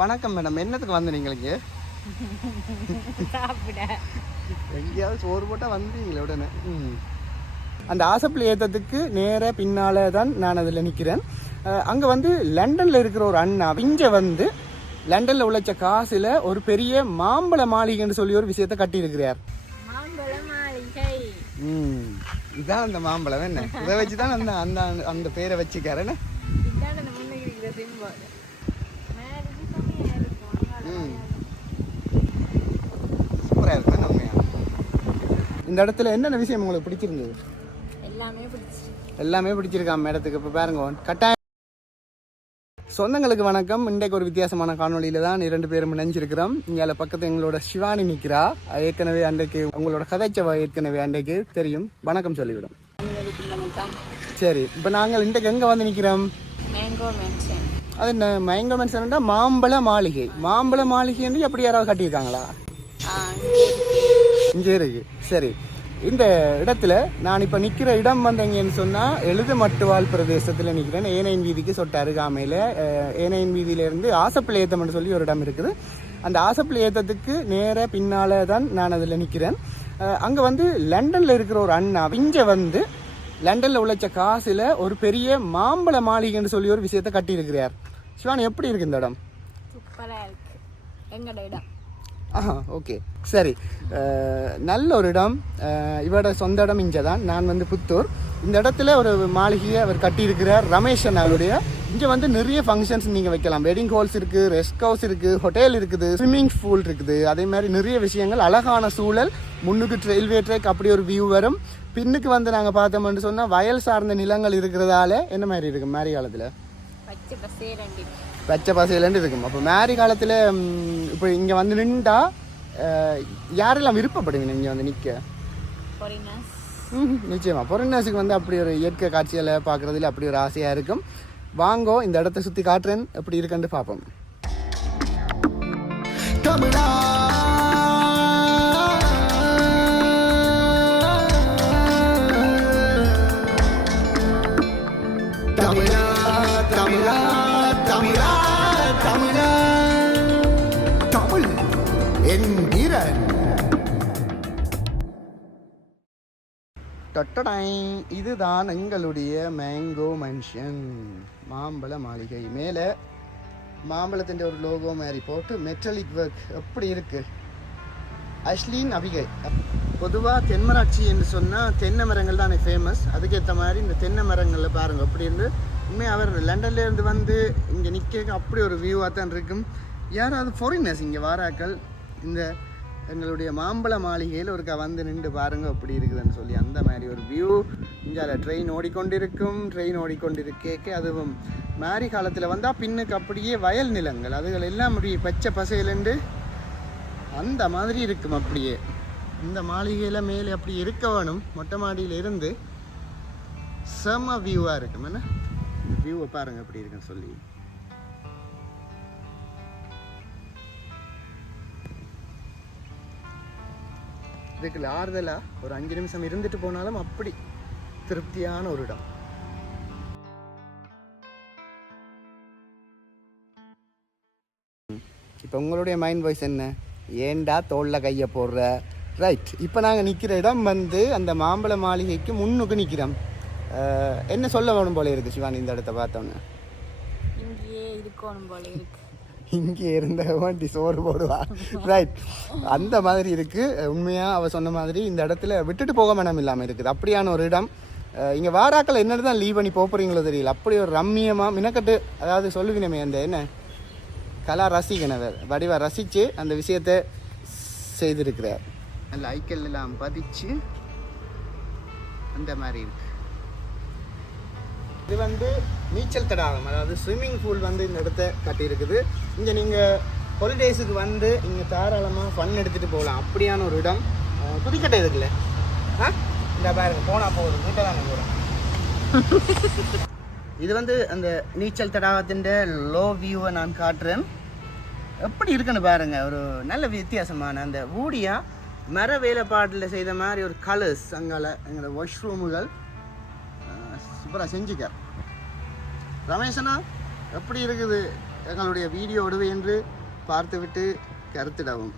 வணக்கம் மேடம், என்னத்துக்கு வந்து நீங்களுக்கு எங்கேயாவது சோறு போட்டால் வந்தீங்களே உடனே. அந்த ஆசப்பிள்ளை ஏற்றத்துக்கு நேர பின்னால தான் நான் அதில் நிற்கிறேன். அங்கே வந்து லண்டனில் இருக்கிற ஒரு அண்ணா இங்கே வந்து லண்டனில் உழைச்ச காசில் ஒரு பெரிய மாம்பழ மாளிகைன்னு சொல்லி ஒரு விஷயத்தை கட்டியிருக்கிறார். இதுதான் அந்த மாம்பழம் என்ன, இதை வச்சு தான் அந்த அந்த அந்த பேரை வச்சுக்காரன்னு. சூப்பராக இருக்கு உண்மையா. இந்த இடத்துல என்னென்ன விஷயம் உங்களுக்கு பிடிச்சிருந்தது? எல்லாமே பிடிச்சிருக்காம இடத்துக்கு. இப்போ பாருங்க, கட்டாயம் சொந்தங்களுக்கு வணக்கம். இன்றைக்கு ஒரு வித்தியாசமான காணொலியில தான் 2 பேரும் நினைச்சிருக்கிறோம். இங்கே பக்கத்து எங்களோட சிவானி நிற்கிறா. ஏற்கனவே அன்றைக்கு உங்களோட கதைச்சவா ஏற்கனவே அன்றைக்கு தெரியும். வணக்கம் சொல்லிவிடும். சரி, இப்போ நாங்கள் இன்றைக்கு எங்கே வந்து நிற்கிறோம்? அது என்ன மேங்கோ மென்ஷன்டா மாம்பழ மாளிகை. மாம்பழ மாளிகை என்று எப்படி யாராவது கட்டியிருக்காங்களா? இங்கே இருக்கு. சரி, இந்த இடத்துல நான் இப்போ நிற்கிற இடம் வந்தீங்கன்னு சொன்னால் எழுதுமட்டுவாழ் பிரதேசத்தில் நிற்கிறேன். ஏனையின் வீதிக்கு சொட்ட அருகாமையில். ஏனையின் வீதியிலேருந்து ஆசப்பிள்ளை ஏத்தம்னு சொல்லி ஒரு இடம் இருக்குது. அந்த ஆசப்பிள்ளை ஏத்தத்துக்கு நேர பின்னால் தான் நான் அதில் நிற்கிறேன். அங்கே வந்து லண்டனில் இருக்கிற ஒரு அண்ணா இங்கே வந்து லண்டனில் உழைச்ச காசில் ஒரு பெரிய மாம்பழ மாளிகைன்னு சொல்லி ஒரு விஷயத்தை கட்டியிருக்கிறார். சிவானி, எப்படி இருக்கு இந்த இடம்? சூப்பராக இருக்கு எங்களோட இடம். ஓகே, சரி. நல்ல ஒரு இடம். இவரோட சொந்த இடம் இங்கே தான். நான் வந்து புத்தூர். இந்த இடத்துல ஒரு மாளிகையை அவர் கட்டியிருக்கிறார், ரமேஷன் அவருடைய. இங்கே வந்து நிறைய ஃபங்க்ஷன்ஸ் நீங்கள் வைக்கலாம். வெட்டிங் ஹால்ஸ் இருக்குது, ரெஸ்ட் ஹவுஸ் இருக்குது, ஹோட்டல் இருக்குது, ஸ்விம்மிங் பூல் இருக்குது. அதே மாதிரி நிறைய விஷயங்கள், அழகான சூழல். முன்னுக்கு ரயில்வே ட்ராக், அப்படி ஒரு வியூ வரும். பின்னுக்கு வந்து நாங்கள் பார்த்தோம்னு சொன்னால் வயல் சார்ந்த நிலங்கள் இருக்கிறதால என்ன மாதிரி இருக்கும் மேரி காலத்தில்? பச்சை பசையிலேருந்து இருக்கும். அப்போ மேரி காலத்தில் இப்போ இங்கே வந்து நின்றா யாரெல்லாம் விருப்பப்படுவீங்க இங்கே வந்து நிற்க? நிச்சயமாக ஃபாரினர்ஸுக்கு வந்து அப்படி ஒரு இயற்கை காட்சிகளை பார்க்குறதுல அப்படி ஒரு ஆசையாக இருக்கும். வாங்கோ, இந்த இடத்த சுற்றி காட்டுறேன், எப்படி இருக்குன்னு பார்ப்போம். தமிழா தமிழா தமிழா தமிழா தமிழா தமிழ் என்கிறன். இதுதான் எங்களுடைய மேங்கோ மென்ஷன், மாம்பழ மாளிகை. மேலே மாம்பழத்தின் ஒரு லோகோ மாதிரி போட்டு மெட்டலிக் ஒர்க் எப்படி இருக்கு. அஸ்லின் அபிகை. பொதுவாக தென்மராட்சி என்று சொன்னால் தென்னை மரங்கள் தான் ஃபேமஸ். அதுக்கேற்ற மாதிரி இந்த தென்னை மரங்களில் பாருங்கள் அப்படி இருந்து. உண்மையாக அவர் லண்டன்லேருந்து வந்து இங்கே நிற்க அப்படி ஒரு வியூவாக தான் இருக்கும். யாராவது ஃபாரினர்ஸ் இங்கே வாராக்கள் இந்த எங்களுடைய மாம்பழ மாளிகையில் ஒருக்கா வந்து நின்று பாருங்க அப்படி இருக்குதுன்னு சொல்லி. அந்த மாதிரி ஒரு வியூ. இங்கே ட்ரெயின் ஓடிக்கொண்டிருக்கும். ட்ரெயின் ஓடிக்கொண்டிருக்கே அதுவும் மாரி காலத்தில் வந்தால் பின்னுக்கு அப்படியே வயல் நிலங்கள், அதுகள் எல்லாம் அப்படியே பச்சை பசையிலண்டு அந்த மாதிரி இருக்கும். அப்படியே இந்த மாளிகையில் மேலே அப்படி இருக்க வேணும். மொட்டை மாடியில் இருந்து செம வியூவாக இருக்கும். என்ன வியூவை பாருங்கள் எப்படி இருக்குன்னு சொல்லி. இதுக்குள்ள ஆறுதலாக ஒரு 5 நிமிஷம் இருந்துட்டு போனாலும் அப்படி திருப்தியான ஒரு இடம். இப்போ உங்களுடைய மைண்ட் வாய்ஸ் என்ன? ஏண்டா தோளில் கையை போடுற? ரைட், இப்போ நாங்கள் நிற்கிற இடம் வந்து அந்த மாம்பழ மாளிகைக்கு முன்னுக்கு நிற்கிறோம். என்ன சொல்ல வேணும் போல இருக்கு சிவானி இந்த இடத்த பார்த்தோன்னு? இங்கேயே இருக்கணும் போல இருக்கு. இங்கே இருந்த வண்டி சோறு போடுவா. ரைட், அந்த மாதிரி இருக்குது. உண்மையாக அவள் சொன்ன மாதிரி இந்த இடத்துல விட்டுட்டு போக மனம் இல்லாமல் இருக்குது. அப்படியான ஒரு இடம். இங்கே வாராக்கள் என்னது தான் லீவ் பண்ணி போகிறீங்களோ தெரியல. அப்படி ஒரு ரம்மியமாக மினக்கட்டு, அதாவது சொல்லுவினமே அந்த என்ன கலா ரசிகனவர் வடிவா ரசித்து அந்த விஷயத்தை செய்திருக்கிறார். நல்ல ஐக்கல் எல்லாம் பதிச்சு அந்த மாதிரி இருக்கு. இது வந்து நீச்சல் தடாகம், அதாவது ஸ்விம்மிங் பூல் வந்து இந்த இடத்த கட்டியிருக்குது. இங்கே நீங்கள் ஹாலிடேஸுக்கு வந்து இங்கே தாராளமாக ஃபன் எடுத்துகிட்டு போகலாம். அப்படியான ஒரு இடம். புதுக்கட்டை இருக்குல்ல, இந்த பாருங்க போனால் போகுது, வீட்டை தானே போகிறோம். இது வந்து அந்த நீச்சல் தடாகத்தின் லோ வியூவை நான் காட்டுறேன். எப்படி இருக்குன்னு பாருங்க. ஒரு நல்ல வித்தியாசமான அந்த ஊடியா மர வேலைப்பாட்டில் செய்த மாதிரி ஒரு கலர்ஸ். அங்கால எங்களோட வாஷ்ரூமுகள் சூப்பராக செஞ்சுக்க. ரமேஷனா எப்படி இருக்குது எங்களுடைய வீடியோ விடுவேன் என்று பார்த்துவிட்டு கருத்திடவும்.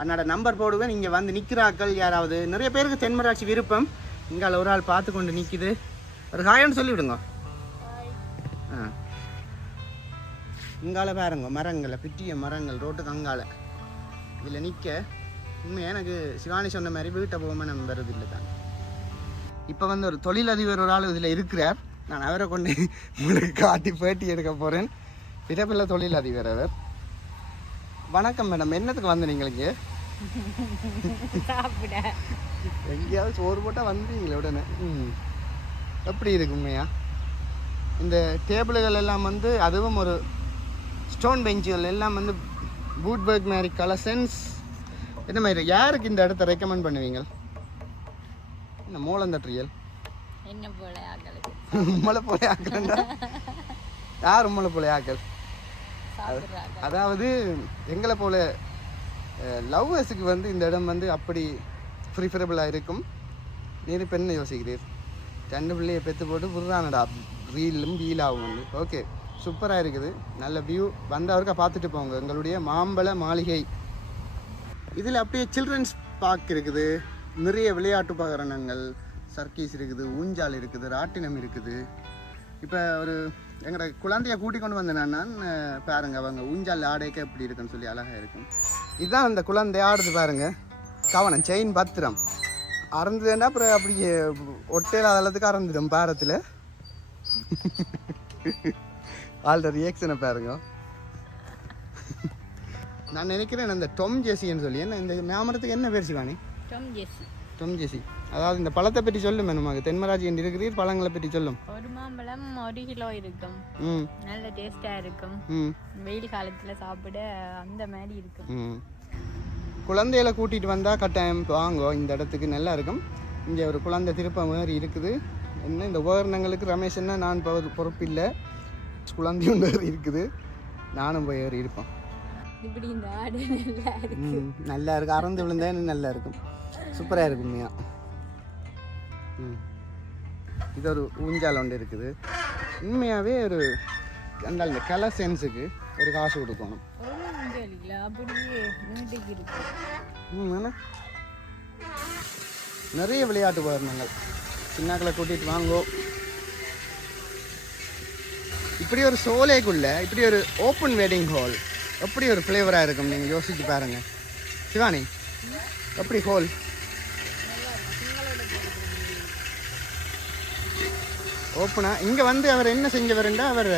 அண்ணாட நம்பர் போடுவேன். இங்கே வந்து நிற்கிறாக்கள் யாராவது, நிறைய பேருக்கு தென்மராட்சி விருப்பம். இங்கால ஒரு ஆள் பார்த்து கொண்டு நிற்கிது. ஒரு ஹாயன்னு சொல்லிவிடுங்க. இங்கால பாருங்க மரங்களை, பிட்டிய மரங்கள் ரோட்டுக்கு அங்கால. இதில் நிற்க உண்மையாக எனக்கு சிவானி சொன்ன மாதிரி வீட்டை போகாமல் நம்ம வருது தான். இப்போ வந்து ஒரு தொழிலதிபர் ஒரு ஆள் இதில் இருக்கிறார். நான் அவரை கொண்டு உங்களுக்கு காட்டி பேட்டி எடுக்க போகிறேன். பிறப்பில்லை தொழிலதிபர் அவர். வணக்கம் மேடம், என்னத்துக்கு வந்து நீங்களுக்கு எங்கேயாவது சோறு போட்டால் வந்தீங்களே உடனே. எப்படி இருக்கு உண்மையா? இந்த டேபிள்கள் எல்லாம் வந்து அதுவும் ஒரு ஸ்டோன் பெஞ்சுகள் எல்லாம் வந்து வூட் பர்க் மாதிரி கலெக்ஷன்ஸ். என்ன மாதிரி யாருக்கு இந்த இடத்த ரெக்கமெண்ட் பண்ணுவீங்க? என்ன மூலந்தட்ரியல் என்ன போல ஆக்களுக்கு உம்மளை போல ஆக்கலண்டா? யார் உம்மளை போல ஆக்கள்? அதாவது எங்களை போல லவ்வர்ஸுக்கு வந்து இந்த இடம் வந்து அப்படி ப்ரிஃபரபிளாக இருக்கும். நீர் இப்போ என்ன யோசிக்கிறீர்? 2 பிள்ளையை பெற்று போட்டு புதுதானடா ரீலும் வீலாகும் வந்து. ஓகே, சூப்பராக இருக்குது, நல்ல வியூ. வந்தவருக்கா பார்த்துட்டு போங்க எங்களுடைய மாம்பழ மாளிகை. இதில் அப்படியே சில்ட்ரன்ஸ் பார்க் இருக்குது, நிறைய விளையாட்டு உபகரணங்கள், சர்க்கீஸ் இருக்குது, ஊஞ்சால் இருக்குது, ராட்டினம் இருக்குது. இப்போ ஒரு எங்களோட குழந்தைய கூட்டி கொண்டு வந்தேன் நான். பாருங்க அவங்க ஊஞ்சால் ஆடைக்க எப்படி இருக்குன்னு சொல்லி அழகாக இருக்கும். இதுதான் அந்த குழந்தை ஆடுது பாருங்க. கவனம், செயின் பத்திரம் அறந்துதுன்னா அப்புறம் அப்படியே ஒட்டையில் அதெல்லாத்துக்கு அறந்துடும் பாரத்தில். ஆல்ட ரியாக்ஷனை பாருங்க. நான் நினைக்கிறேன் அந்த டொம் ஜெசின்னு சொல்லி. என்ன இந்த மாமரத்துக்கு என்ன பேர் சிவானி? டொம் ஜெசி. அதாவது இந்த பழத்தை பற்றி சொல்லும் நமக்கு. தென்மராட்சி என்று இருக்கிறீர், பழங்களை பற்றி சொல்லும். ஒரு மாம்பழம் 1 கிலோ இருக்கும். நல்ல டேஸ்டா இருக்கும். வெயில் காலத்துல சாப்பிட அந்த மாதிரி இருக்கும். குழந்தைகளை கூட்டிட்டு வந்தா கட்டாயம் வாங்கோ, இந்த இடத்துக்கு நல்லா இருக்கும். இங்கே ஒரு குழந்தை திருப்ப மாதிரி இருக்குது. என்ன இந்த உபகரணங்களுக்கு ரமேஷன்னா நான் பொறுப்பு இல்லை, குழந்தையும் இருக்குது. நானும் போய் ஏறி இருப்பேன். இப்படி இந்த ஆடு நல்லா இருக்கு, அறந்து விழுந்தேன் நல்லா இருக்கும், சூப்பராக இருக்கும் உண்மையா. இது ஒரு ஊஞ்சால் ஒன்று இருக்குது. உண்மையாகவே ஒரு அந்த இந்த கலர் சென்ஸுக்கு ஒரு காசு கொடுக்கணும். நிறைய விளையாட்டு உபகரணங்கள், சின்னாக்களை கூட்டிகிட்டு வாங்கோ. இப்படி ஒரு சோலைக்குள்ள இப்படி ஒரு ஓப்பன் வெட்டிங் ஹால் எப்படி ஒரு ஃப்ளேவராக இருக்கும் நீங்கள் யோசிச்சு பாருங்க. சிவானி, எப்படி ஹால்? ஓப்பனா இங்கே வந்து அவர் என்ன செஞ்சவருண்டா, அவர்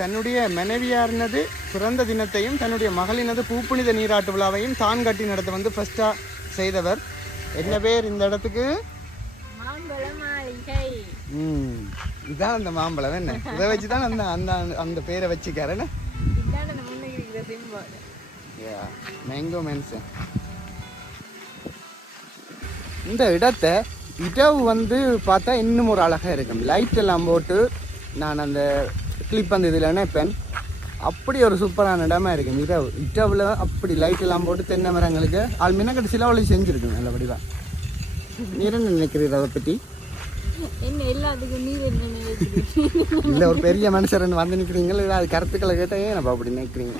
தன்னுடைய மனைவியார்னது பிறந்த தினத்தையும் தன்னுடைய மகளினது பூப்புனித நீராட்டு விழாவையும் தான் கட்டி நடத்த வந்து ஃபர்ஸ்டாக செய்தவர். என்ன பேர் இந்த இடத்துக்கு? மாம்பழ மாளிகை. இதுதான் அந்த மாம்பழம். என்ன இதை வச்சு தான் அந்த அந்த அந்த பேரை வச்சுக்காரன்னு. Mango mention. இந்த இடத்தை இரவு வந்து பார்த்தா இன்னும் ஒரு அழகாக இருக்கும். லைட் எல்லாம் போட்டு நான் அந்த கிளிப் அந்த இதில் நினைப்பேன். அப்படி ஒரு சூப்பரான இடமா இருக்கும். இரவில் அப்படி லைட் எல்லாம் போட்டு தென்னை மரங்களுக்கு ஆள் மின்னக்கட்டு சில வழி செஞ்சுருக்கும் நல்லபடிதான். நீர் என்ன நினைக்கிறீர் அதை பற்றி? என்ன எல்லாத்துக்கும் நீர் என்ன நினைக்கிறீங்க? இல்லை, ஒரு பெரிய மனுஷர் வந்து நிற்கிறீங்களா, அது கருத்துக்களை கேட்டால் ஏன் நம்ம அப்படி நினைக்கிறீங்க?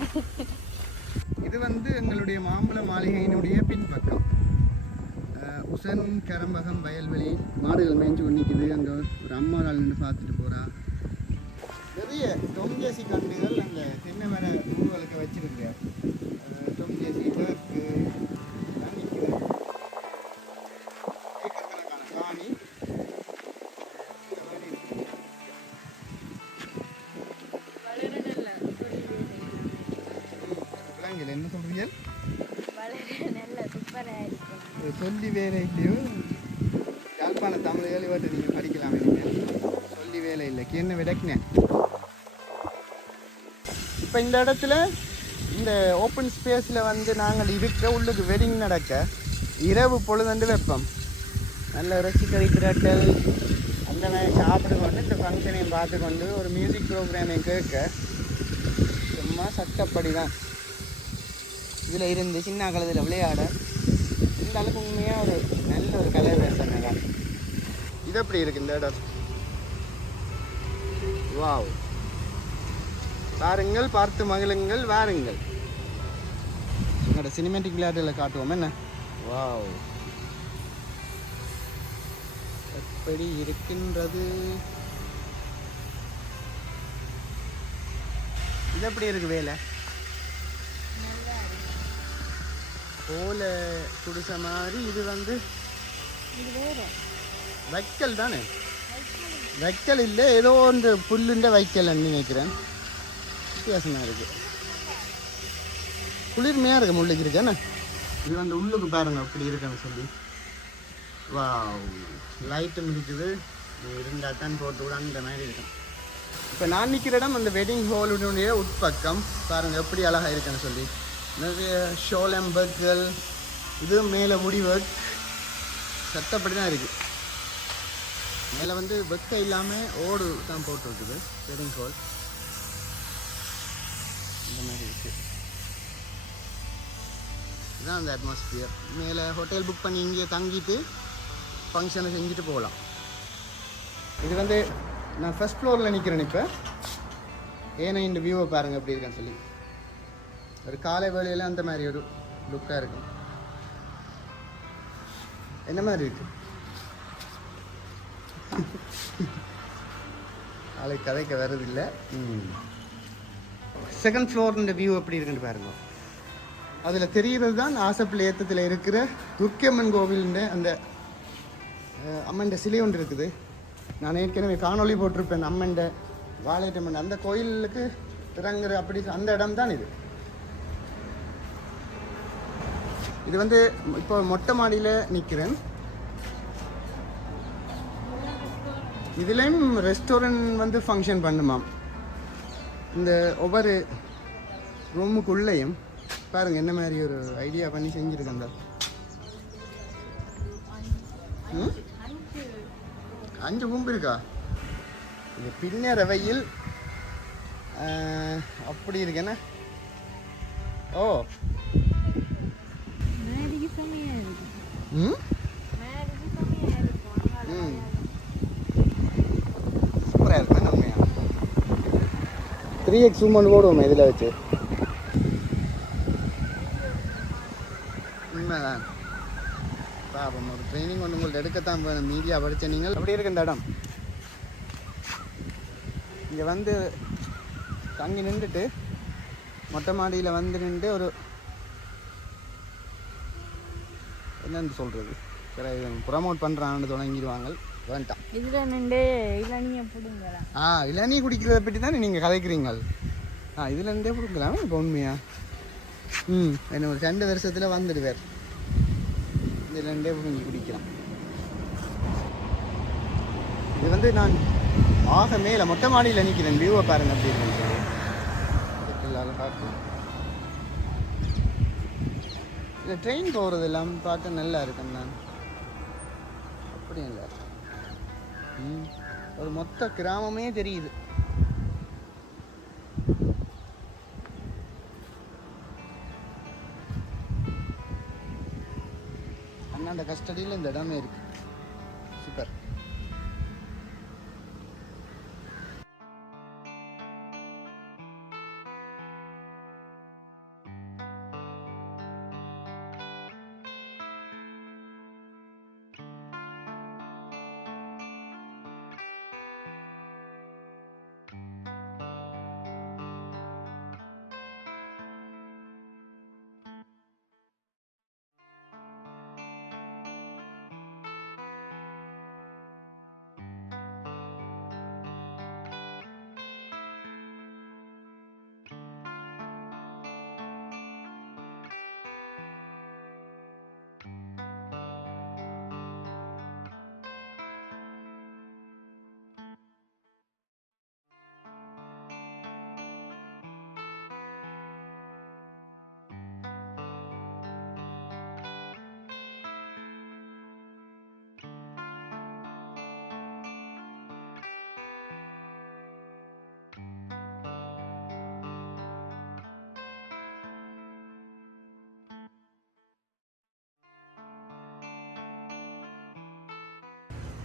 இது வந்து எங்களுடைய மாம்பழ மாளிகையினுடைய பின்பக்கம். உசன் கரம்பகம் வயல்வெளி, மாடுகள் மேய்ஞ்சு நிற்குது. அங்கே ஒரு அம்மா நாள் நின்று பார்த்துட்டு போகிறா. நிறைய டொம்ஜேசி கண்டுகள் அந்த தென்னை மர பூவுகளுக்கு வச்சிருக்கிறார். டொம்ஜேசி கிழக்கு நிற்குது. ஏக்கக்கணக்கான காணி. விலங்கில் என்ன சொல்றீங்க? சொல்லி வேலை இல்லையோ, யாழ்ப்பாண தமிழ் ஏழுவாட்டு நீங்கள் படிக்கலாம். சொல்லி வேலை இல்லை, என்ன விடக்கினேன். இப்போ இந்த இடத்துல இந்த ஓப்பன் ஸ்பேஸில் வந்து நாங்கள் இருக்க உள்ளுக்கு வெட்டிங் நடக்க இரவு பொழுதுண்டு வைப்போம். நல்ல இறைச்சி கறி திரட்டல் அந்த மாதிரி சாப்பிட்டு கொண்டு இந்த ஃபங்க்ஷனையும் பார்த்து கொண்டு ஒரு மியூசிக் ப்ரோக்ராமையும் கேட்க சும்மா சட்டப்படி தான். இதில் இருந்து சின்ன காலத்தில் விளையாட இந்த அளவுக்கு உண்மையாக ஒரு நல்ல ஒரு கலை பேசுகிறேன் தான். இது எப்படி இருக்குது இந்த இடம்? வாவ், பாருங்கள், பார்த்து மகிழுங்கள், வாருங்கள். என்னோட சினிமேட்டிக் விளையாட்டுல காட்டுவோம் என்ன. வாவ், எப்படி இருக்கின்றது. இது எப்படி இருக்கு வேலை? போல குடிசை மாதிரி. இது வந்து வைக்கல் தானே? வைக்கல் இல்லை, ஏதோ ஒன்று புல்லுண்ட வைக்கல் நினைக்கிறேன். வித்தியாசமாக இருக்கு, குளிர்மையாக இருக்கு, முள்ளுக்கு இருக்கு என்ன. இது வந்து உள்ளுக்கு பாருங்க அப்படி இருக்குன்னு சொல்லி. வா, லைட்டும் இருக்குது, இருந்தால் தான் போட்டு விட அந்த மாதிரி இருக்கும். இப்போ நான் நிற்கிற இடம் அந்த வெட்டிங் ஹாலுடைய உட்பக்கம் பாருங்கள் எப்படி அழகாக இருக்குன்னு சொல்லி. நிறைய ஷோலம் ஒர்க்குகள், இது மேலே முடி ஒர்க், சட்டப்படி தான் இருக்குது. மேலே வந்து வெக்க இல்லாமல் ஓடு தான் போட்டு இருக்குது வெட்டிங் ஹால். இந்த மாதிரி இருக்குது. இதுதான் அந்த அட்மாஸ்பியர். மேலே ஹோட்டல் புக் பண்ணி இங்கே தங்கிட்டு ஃபங்க்ஷனை செஞ்சுட்டு போகலாம். இது வந்து நான் ஃபர்ஸ்ட் ஃப்ளோரில் நிற்கிறேன் இப்போ. ஏன்னா இந்த வியூவை பாருங்கள் எப்படி இருக்கேன்னு சொல்லி. ஒரு காலை வேளையில் அந்த மாதிரி ஒரு லுக்காக இருக்கும். என்ன மாதிரி இருக்கு? நாளை கதைக்க வர்றதில்லை. செகண்ட் ஃப்ளோர் இந்த வியூ எப்படி இருக்குன்னு பாருங்க. அதில் தெரிகிறது தான் ஆசப்பிள்ளை ஏற்றத்தில் இருக்கிற துர்க்கியம்மன் கோவில்ன்ற அந்த அம்மன் சிலை ஒன்று இருக்குது. நான் ஏற்கனவே காணொளி போட்டிருப்பேன். அம்மன் வாழையம்மன் அந்த கோயிலுக்கு இறங்குற அப்படி அந்த இடம் தான் இது. இது வந்து இப்போ மொட்டை மாடியில் நிற்கிறேன். இதுலேயும் ரெஸ்டாரண்ட் வந்து ஃபங்க்ஷன் பண்ணுமாம். இந்த ஒவ்வொரு ரூமுக்குள்ளேயும் பாருங்கள் என்ன மாதிரி ஒரு ஐடியா பண்ணி செஞ்சுருக்கேன். அந்த 5 ரூம் இருக்கா? இது பின்னர வெயில் அப்படி இருக்கேன்னா. ஓ, சூப்பராக இருக்கு. நம்ம 3x ஜூம் ஒன்று போடுவோம் இதில் வச்சு. உண்மைதான். பாப்போம், ஒரு ட்ரைனிங் ஒன்று உங்கள்ட்ட எடுக்கத்தான் வேணும். மீடியா படித்த நீங்கள் அப்படி இருக்கு இந்த இடம். இங்கே வந்து தங்கி நின்றுட்டு மொட்டை மாடியில் வந்து நின்று ஒரு என்னன்னு சொல்கிறது, ப்ரமோட் பண்ணுறான்னு தொடங்கிடுவாங்க. வேண்டாம், இதில் நின்று இளநியை பிடுங்கலாம். இளநீ குடிக்கிறத பற்றி தானே நீங்கள் கதைக்கிறீங்க. இதில் நின்றே பிடுங்கலாமே இப்போ உண்மையா? என்ன ஒரு 2 வருஷத்தில் வந்துடுவார். இதில் நின்றே பிடுங்கி குடிக்கலாம். இது வந்து நான் ஆக மேலே மொட்டை மாடியில் நிற்கிறேன். வியூவை பாருங்க அப்படி இருக்கு. பார்க்கலாம். இந்த ட்ரெயின் போகிறது எல்லாம் பார்க்க நல்லா இருக்கேன் நான். அப்படி இல்லை, ஒரு மொத்த கிராமமே தெரியுது. அண்ணாண்ட கஸ்டடியில் இந்த இடமே இருக்கு. சூப்பர்.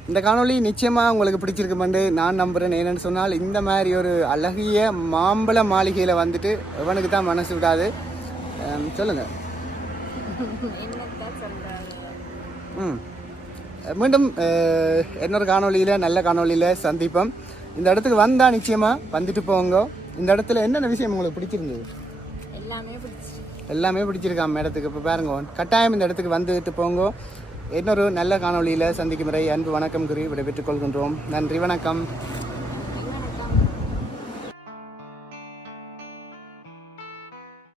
இந்த காணொளி நிச்சயமாக உங்களுக்கு பிடிச்சிருக்குமென்று நான் நம்புகிறேன். ஏன்னு சொன்னால் இந்த மாதிரி ஒரு அழகிய மாம்பழ மாளிகையில் வந்துட்டு எவனுக்கு தான் மனசு விடாது. சொல்லுங்கள். மீண்டும் இன்னொரு காணொளியில் நல்ல காணொளியில் சந்திப்போம். இந்த இடத்துக்கு வந்தால் நிச்சயமாக வந்துட்டு போங்க. இந்த இடத்துல என்னென்ன விஷயம் உங்களுக்கு பிடிச்சிருந்தது? எல்லாமே பிடிச்சிருக்காம இடத்துக்கு. இப்போ பாருங்க, கட்டாயம் இந்த இடத்துக்கு வந்துட்டு போங்க. இன்னொரு நல்ல காணொளியில் சந்திக்கும் முறை அன்பு வணக்கம் கூறி விடைபெற்றுக் கொள்கின்றோம். நன்றி, வணக்கம்.